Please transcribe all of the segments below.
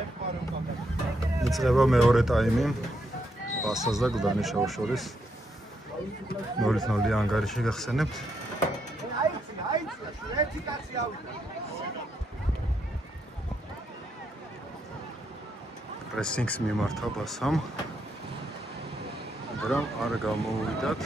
იწყება მეორე ტაიმი ბასას და გლდანიშაუს შორის 0-0 ანგარიში გახსენებთ. პრესინგს მიმართა ბასამ, მაგრამ არ გამოუვიდათ.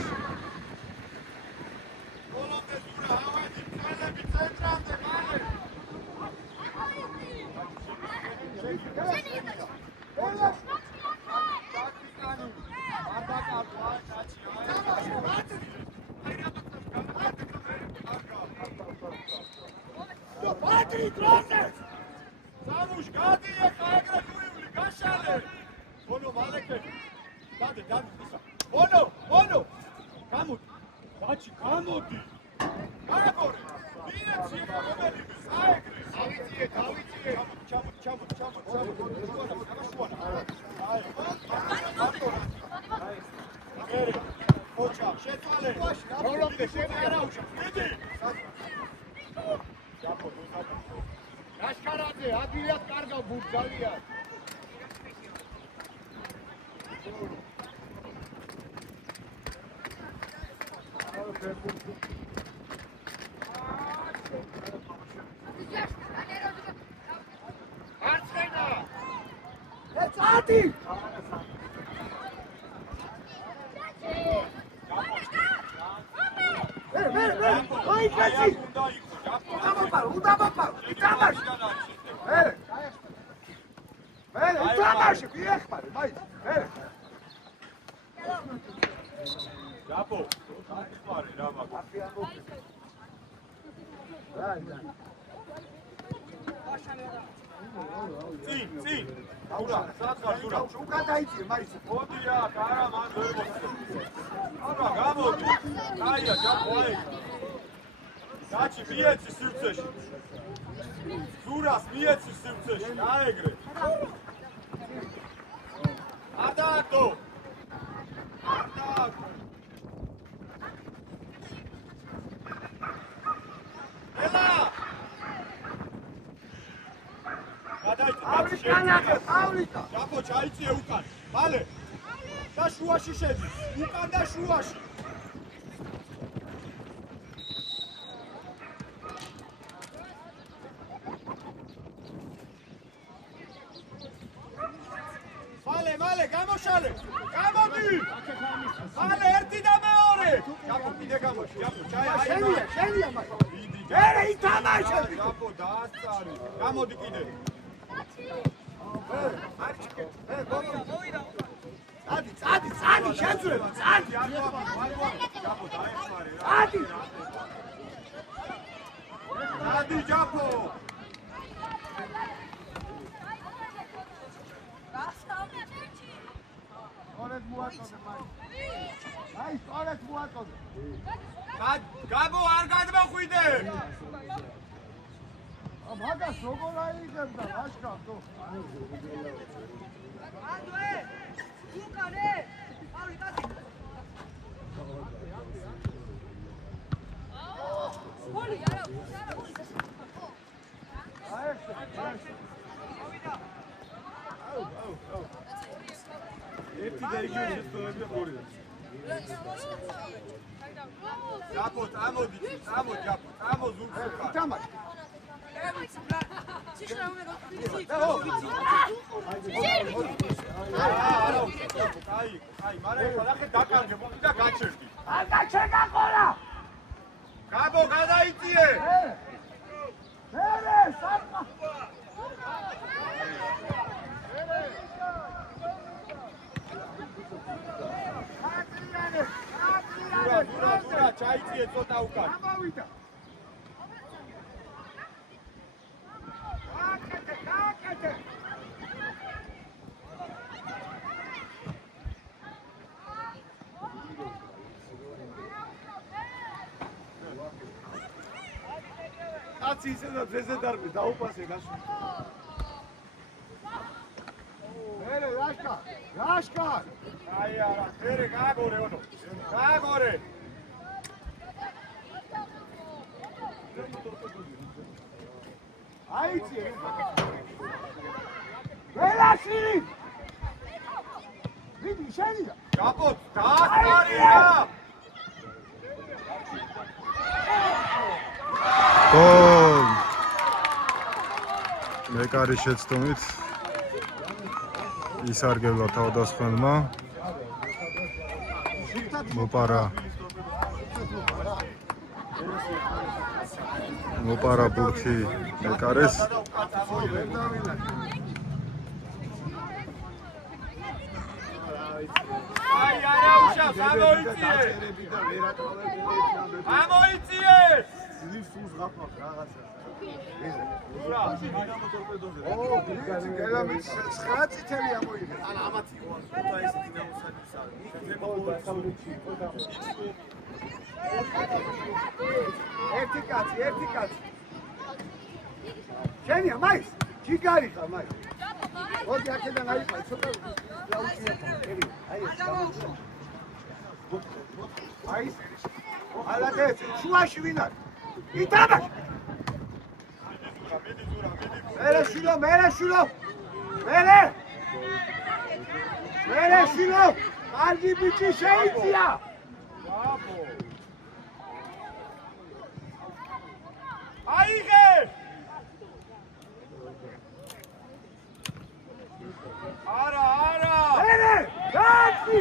ისე და ძეზე დარბი დაუპასე გასული. მერე რაშკა. აი არა, მერე გააგორე ონო. გააგორე. აიცი. გაშლილი. ვიდი შენია. გაპოთ, დაასწარია. გოლ. მეკარის შეცდომით ისარგებლა თავდასხმელმა. მოპარა ბურთი მეკარეს. აი არა უშავს, ამოიწიე. ამოიწიე. სულს გაფახ რაღაცა. ურა, დინამო ტორპედოზე. ო, გელამიც 9 წითელი ამოიღეს. ან ამათი ხო, ხუთა ეს დინამოსაკის არის. ერთი კაცი. შენია, მაის, ჯიგარი ხარ, მაის. მოდი აქედან აიყო, ცოტა დაუჭირე. აი ეს გამოჩა. მაის. ალაგეთ, შუაში ვინ არის? იტაბაშ. მერე შილო. კარგი ბიჭი შეიწია. ბაბო. აიღე. არა. მერე, გაცი.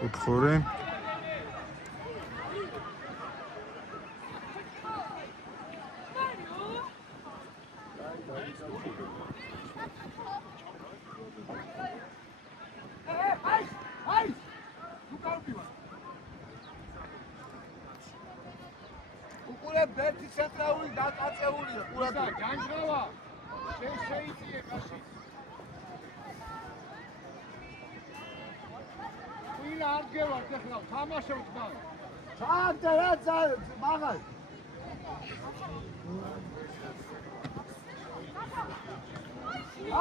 კუთხური. უკურე ბერთი ცენტრალური დაწეულია. ყურადღება, განჯღავა. შეიწიე კაში. ვინ არ გევართ ახლა, თამაშობთ მაგ. ჩააგდე რა მაგალ.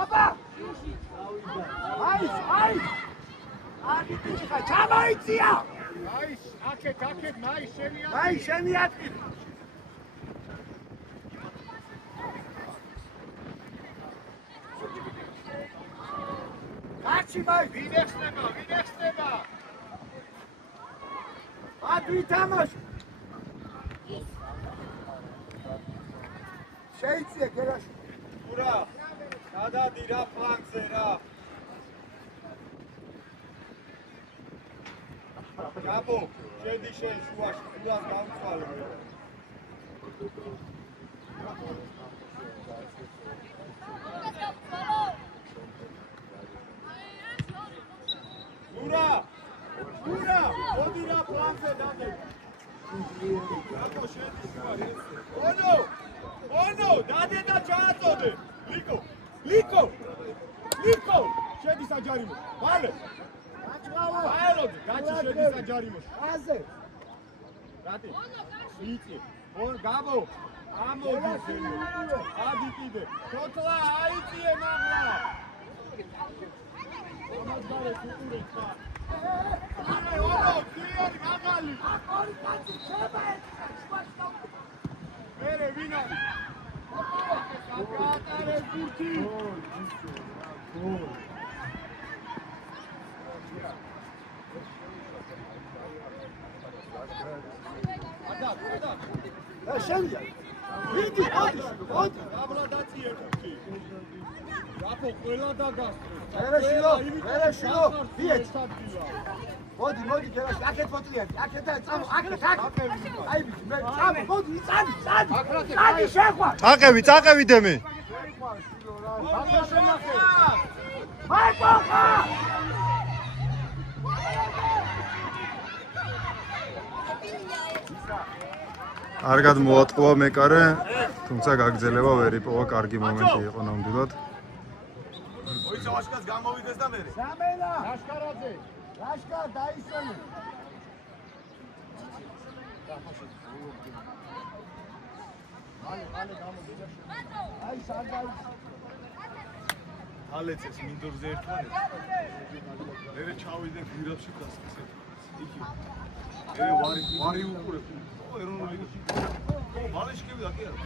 აბა! აი! აი ბიჭა, ჩამოიწია! აის, აქეთ, მაის შენი ატკი. კაცი მაი, ვინ ეხსნება? აბი თამაშ. შეიწიე გერაში. ურა! გადადი რა ფლანგზე რა. გაბო, შედი შენ შუაში, ურას გავცვალე. ურა, მოდი რა ფლანგზე დადე. გაბო, შედი შუაში. ონო, დადე და ჩააწოდე. ლიკო, შედი საჯარიმო. ვალე. აელოდი, გაჩი შედი საჯარიმოში. აზე. რატი? იცი. გაბო, ამოდი შენი. ადი კიდე. თოთლა აიწიე მაგლა. მომდარე კულტურა. ონო, ძიერი მაგალი. აკორი კაცი შეება ერთად. მერე ვინ არის? აკატარე ბურთი. შენია. ვიდი, მოდი. აბლა დაწიეთო. რაფო ყველა დაგასწრო. მერე შილო. დიეთ. მოდი, გერაში, აქეთ მოწლიარი. აქეთ და წამო, აქეთ. აი ბიჭი, მე წამო, მოდი, წამი. წამი შეხვარ. წაყევი დემი. აი ბოხა. კარგად მოატყუა მეკარე, თუმცა გაგრძელება ვერ იპოვა, კარგი მომენტი იყო ნამდვილად. ოიცო აშკაც გამოვიდეს და მერე. სამელა, ლაშკარაძე. ლაშკარ დაისვენე. ale გამოდი. აი სარგაი. ალეცეს მინდორზე ერთმანეთს. მერე ჩავიდე გვირაბში დასკისე. იქი. მერე ვარი უყურებ. ეროვნული ლიგაში. ო, მალეშკები და კი არა.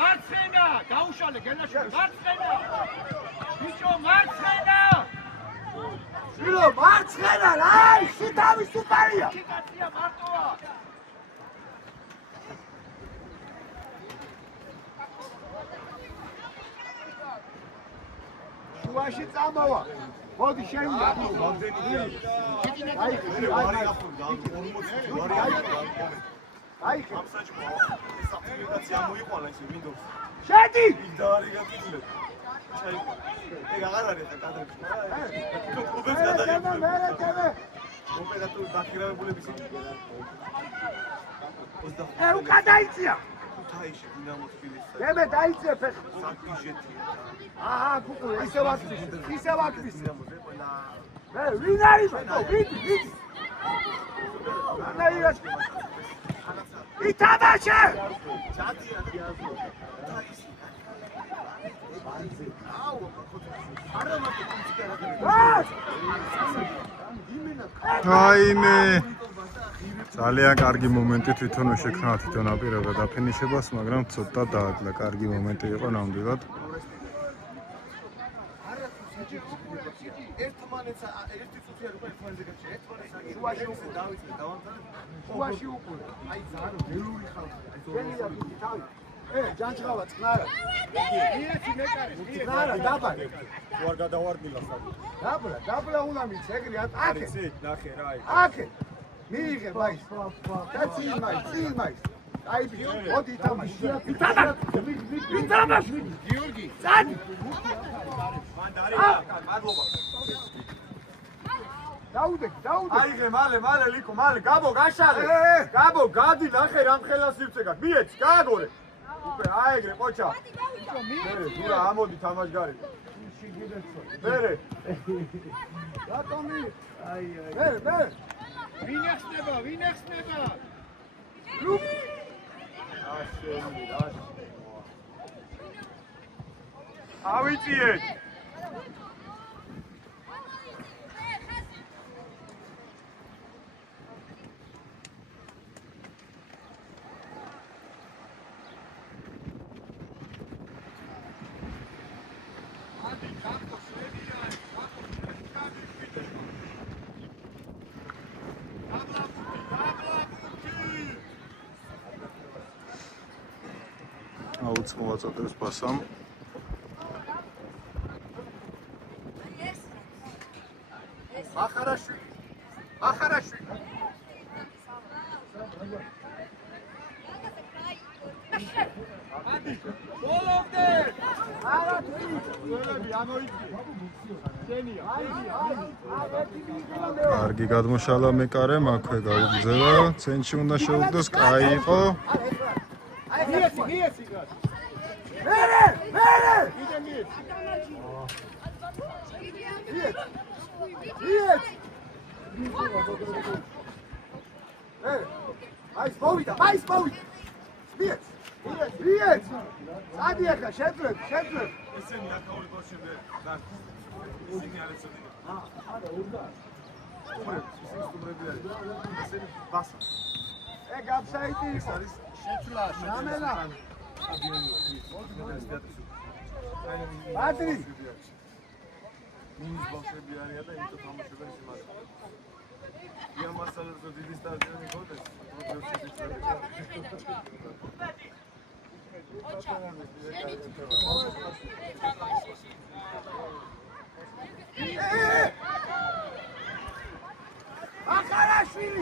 მარცხენა, გაუშალე გენაშვილი, მარცხენა! ბიჭო, მარცხენა! შვილო, მარცხენა, რაი, შიტავი სუპარია! კაცია მარტოა! შუაში წამოვა! მოდი შევიდა! აი, შედი! უკადაიცია! მე დაიწე ფეხი. აჰა, კუკუ, ისე ვაკვის. მე ვინ არის? ვიდი. ანაირას. ითამაშე! აიმე ძალიან კარგი მომენტი თვითონ შექმნა თვითონ აპირებდა დაფინიშებას, მაგრამ ცოტა დააკლა. კარგი მომენტი იყო ნამდვილად. შუაში უყურე. აი ზარო ველური ხალხი. ჯანჭღავა წყნარა. მიეცი მეკარე. წყნარა დაბალ. თუ არ გადავარდნილა საერთოდ. დაბლა უნდა მიჩ ეგრე აკე. ნახე რა აი. აკე. მიიღე მაის. და წილმაის. აი ბიჭო, მოდი ითამაში. ითამაში. გიორგი. წადი. მან დარი მადლობა. დაუდე. აიღე მალე ლიკო, გაბო გაშალე. გაბო გადი ნახე რამ ხელას ივცეგათ. მიეც, გააგორე. უკვე აეგრე ყოჩა. მერე დურა ამოდი თამაშგარი. მერე. რატომი? აი. მერე. ვინ ეხსნება? ლუკ. ავიწიეთ. აუც მოვაწოდებს პასამ. ახარაშვილი. ბოლოვდე. არა თვილი ამოიწი. შენია. კარგი გადმოშალა მეკარე, მაქვე გაუგზავნა. ცენტრში უნდა შეუდგოს, კაი იყო. მიეცი. მერე. მიეცი. მაის მოვიდა. მიეც. წადი ახლა შეძლებ. ისინი აკაული ბავშვები და ისინი არის ცოტა. არა, უნდა. ისინი ისინი ბასა. გაფსაიტი იყო. არის შეცვლა, რამელა. აი ბატრი. მინის ბავშვები არიან და იმიტომ თამაშობენ სიმართლე. ია მასალას რო დიდი სტადიონი გქონდეს,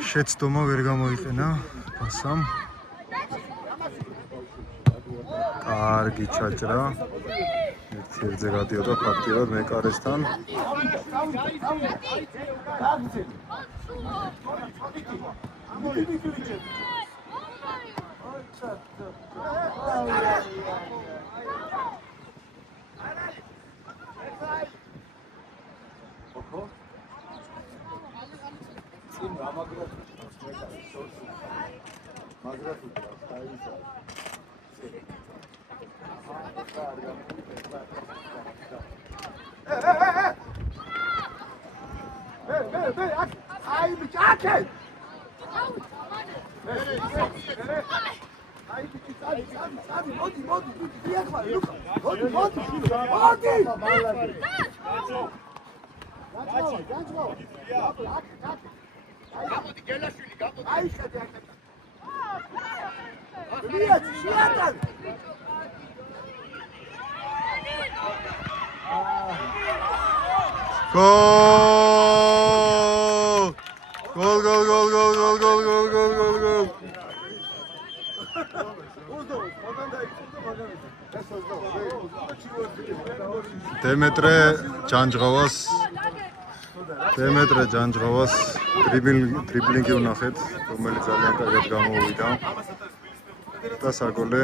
შეცდომა ვერ გამოიყენა პასამ. კარგი ჩაჭრა. ერთიერთზე გადიოდა ფაქტიურად მეკარესთან. დემეტრე ჯანჯღავას დრიბლინგი უნახეთ, რომელიც ძალიან კარგად გამოვიდა და საგოლე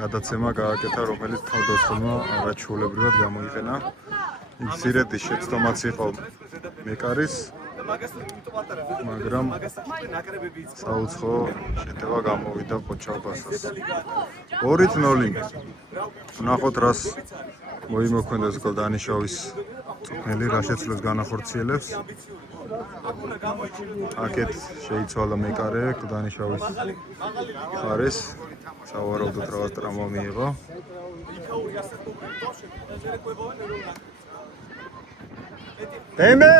გადაცემა გააკეთა, რომელიც თავდასხმმა არაჩვეულებრივად გამოიყენა. მცირედი შეცდომაც იყო მეკარის, მაგრამ საუცხო შეტევა გამოვიდა ყოჩალბასას. 2-0. ვნახოთ რას მოიმოქმედებს გოლ დანიშავის წვრთნელი, რა შეცვლებს განახორციელებს. აქეთ შეიცვალა მეკარე დანიშავის ხარეს, სავარაუდოდ რაღაც ტრამვა მიიღო. ემე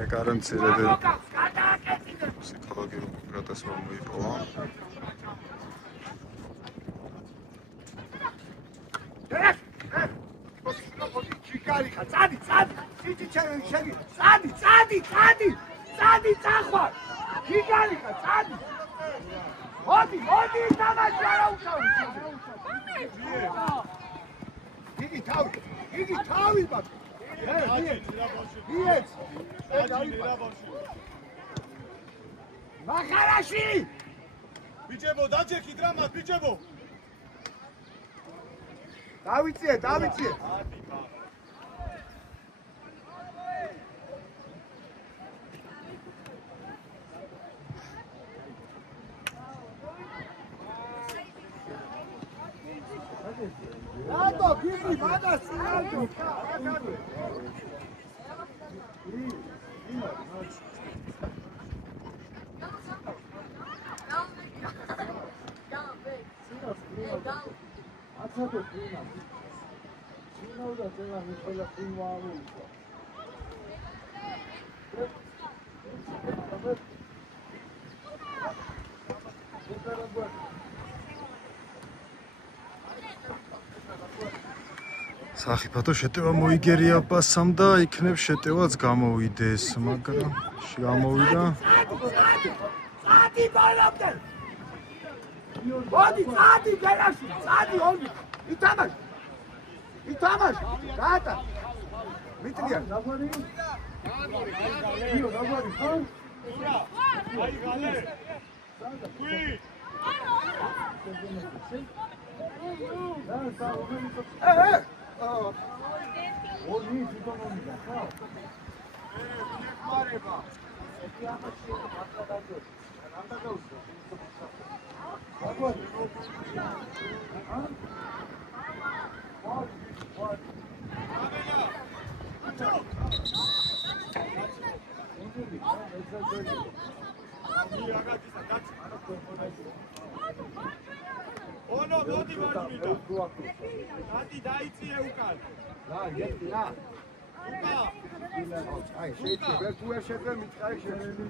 მეკარე მცირედი ფსიქოლოგიურ უპირატესობა მოიპოვა. Maharashvili! ბიჭებო, დაჭექით რამაც, ბიჭებო. დავიწიე. რატო გიგი მაგას წინავდი? სახიფათო შეტევა მოიგერია პასამ და იქნებ შეტევაც გამოვიდეს, მაგრამ გამოვიდა. მოდი, წადი გერაში, წადი ოლი. ითამაშ. გაატა. მიტრია. ნაბარი ხო? აი გალე. ონო მოდი მარჯვნიდან. დადი დაიწიე უკან. რა, ერთი რა. უკან. აი, შეიძლება თუ არ შეძლებ მითხარი შეიძლება.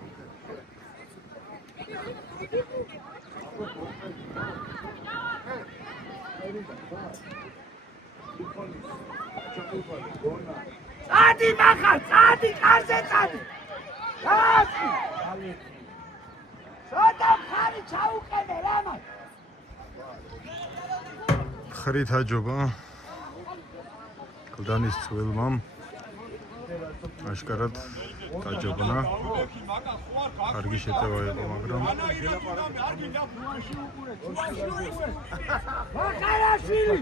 წადი მახარ, წადი, კარზე წადი. რაში? ცოტა ხარი ჩაუყენე რამა. ხრით აჯობა კლდანის ცვილმა აშკარად დაჯობნა კარგი შეტევა იყო მაგრამ მახარაშვილი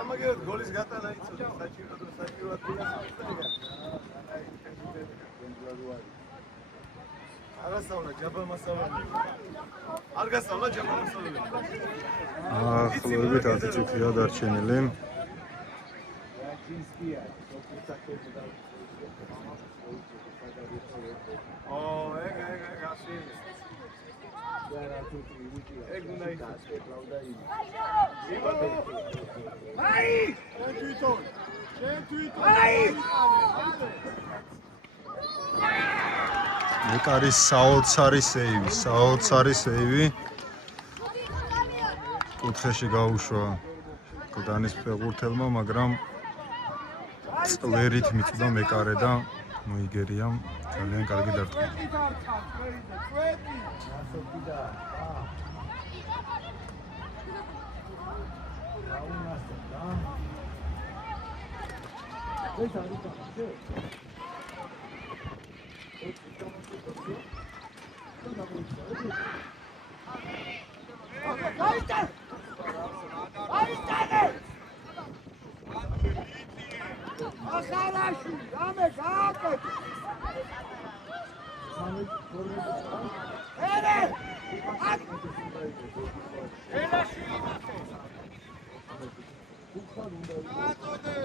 ამაგერ გოლის გატანა იცოდა საჭიროდ არასწავლა ჯაბა მასწავლებელი. არ გასწავლა ჯაბა მასწავლებელი. ახლობით 10 წუთია დარჩენილი. ასე. ეგ უნდა იყოს. აი! შენ თვითონ. აი! მეკარის საოცარი სეივი. კუთხეში გაუშვა კლდანის ფეხბურთელმა, მაგრამ წვერით მიწვდა მეკარე და მოიგერია. ძალიან კარგი დარტყმა. მახარაშვილი, რამე გააკეთე. ერე! ელაშვილი მახე. ატოდე.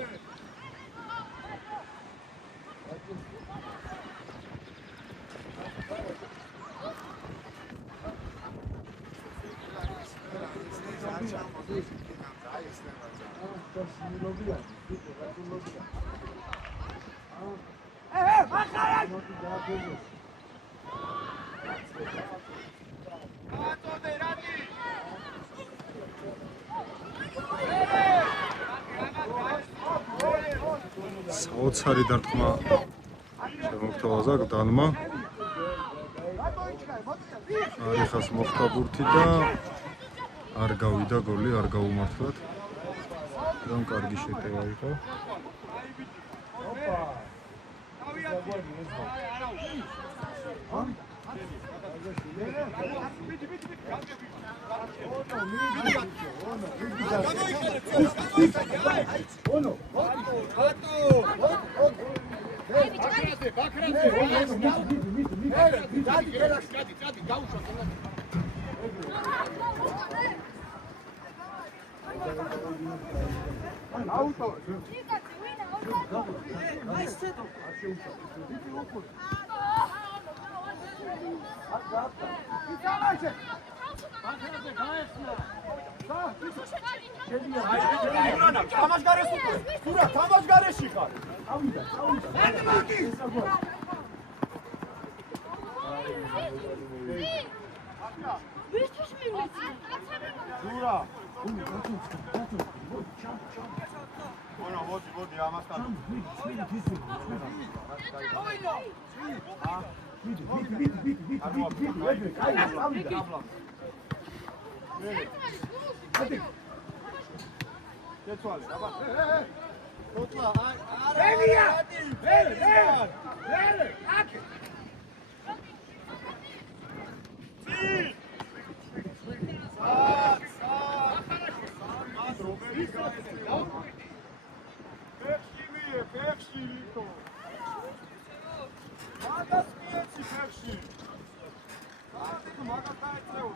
მახარაშვილი. ატოდე რადი. საოცარი დარტყმა შემოგთავაზა კლდანმა. არიხას მოხდა ბურთი და არ გავიდა გოლი, არ გაუმართლათ. რომ კარგი შეტევა იყო. თამაშ გარეში ხარ? თამაშ გარეში ხარ? ვისთვის მივეცი? ზურა. ონო, მოდი, ამასთან. დეცვალე, აბა. ხოთლა, ელია! ელე! აკე! ფეხში ლიკო. მაგას მიეცი ფეხში. მაგას მაგას დაეწეო.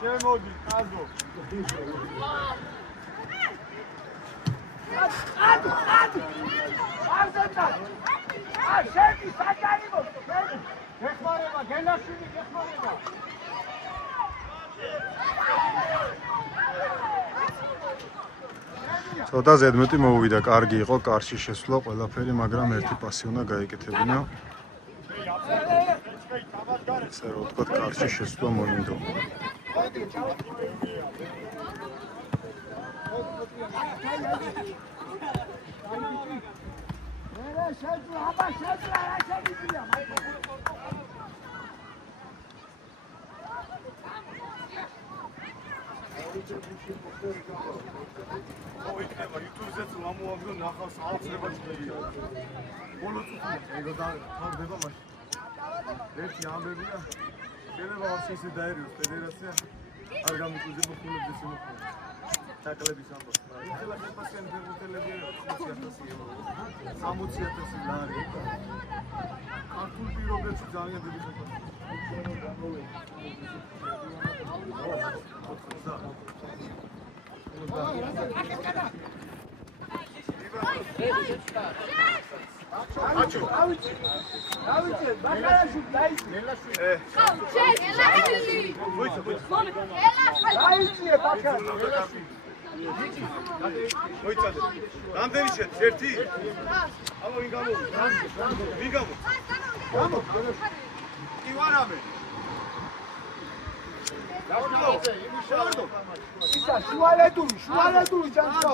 შემოდი, კაზო. გეხმარება, გენაშვილი გეხმარება. ცოტა ზედმეტი მოუვიდა, კარგი იყო კარში შესვლა ყველაფერი, მაგრამ ერთი პასი უნდა გაეკეთებინა. ესე რომ ვთქვათ, კარში შესვლა მოინდო. მოიქნება YouTube-ზეც ლამოაგდო ნახავს აუცილებლად. ბოლო წუთი ეგო და თავდება მაშინ. ერთი ამბებია, შეიძლება ვაფშე ისე დაერიოს ფედერაცია არ გამოწვდება ხულებს ისე მოხდა. დაკლების ამბობს. ήθელა შეფასიან ფეხბურთელები 20,000 ევრო. 60,000 ლარი. ქართულ პირობებში ძალიან დიდი შეფასება. რამდენი შეც? ერთი? აბა ვინ გამოვიდა? ვინ გამოვიდა? ივანამე. ისა შუალედური ჯანსო.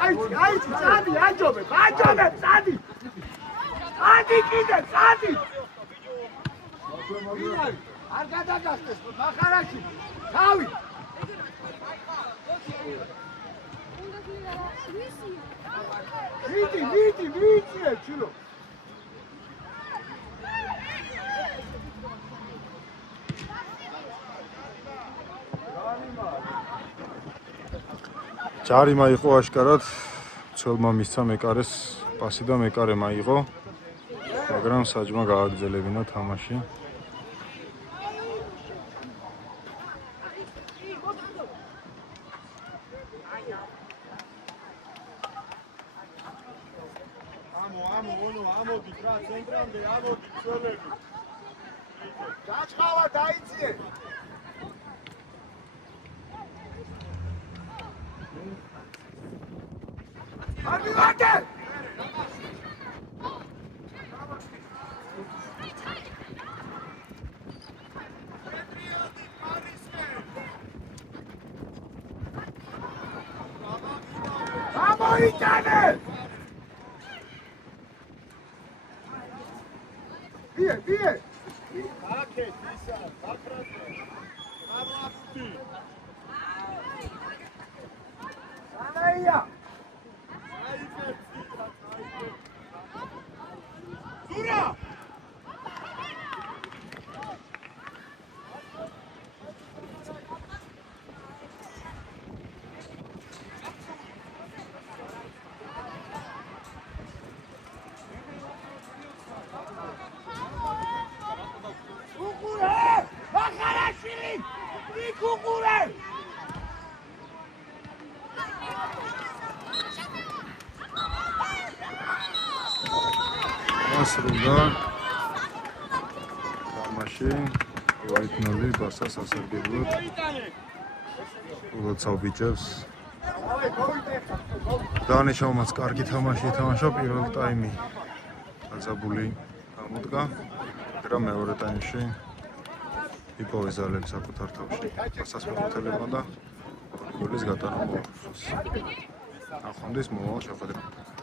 აი, წადი, აჯობე, წადი. ადი კიდე, წადი. არ გადაგასწეს, მახარაში. თავი. ვიდი, ჩილო. ჯარიმა იყო აშკარად, ცელმა მისცა მეკარეს პასი და მეკარე მაიღო, მაგრამ საჯმა გააგრძელებინა თამაში. ამოდი რა ცენტრამდე ამოდი ცოლები. გაჭყავა დაიძიე. ამივაგე. ამოიტანე. ვიე. აკეთ ისა, აკრატე. ამაფთი. ანაია. ზურა! უყურე! ახალაშვილი! იქ უყურე! ასრულდა თამაში 2-0 ბასას ასარგებლად. უცალ ბიჭებს. დანიშაუმაც კარგი თამაში ეთამაშა პირველ ტაიმი. აძაბული გამოდგა. და მეორე ტაიმში იპოვეს ძალები საკუთარ თავში. ბასას მოგოთელებმა და გოლის გატანა მოახერხეს. ახონდის მოვალ შეხვედრა.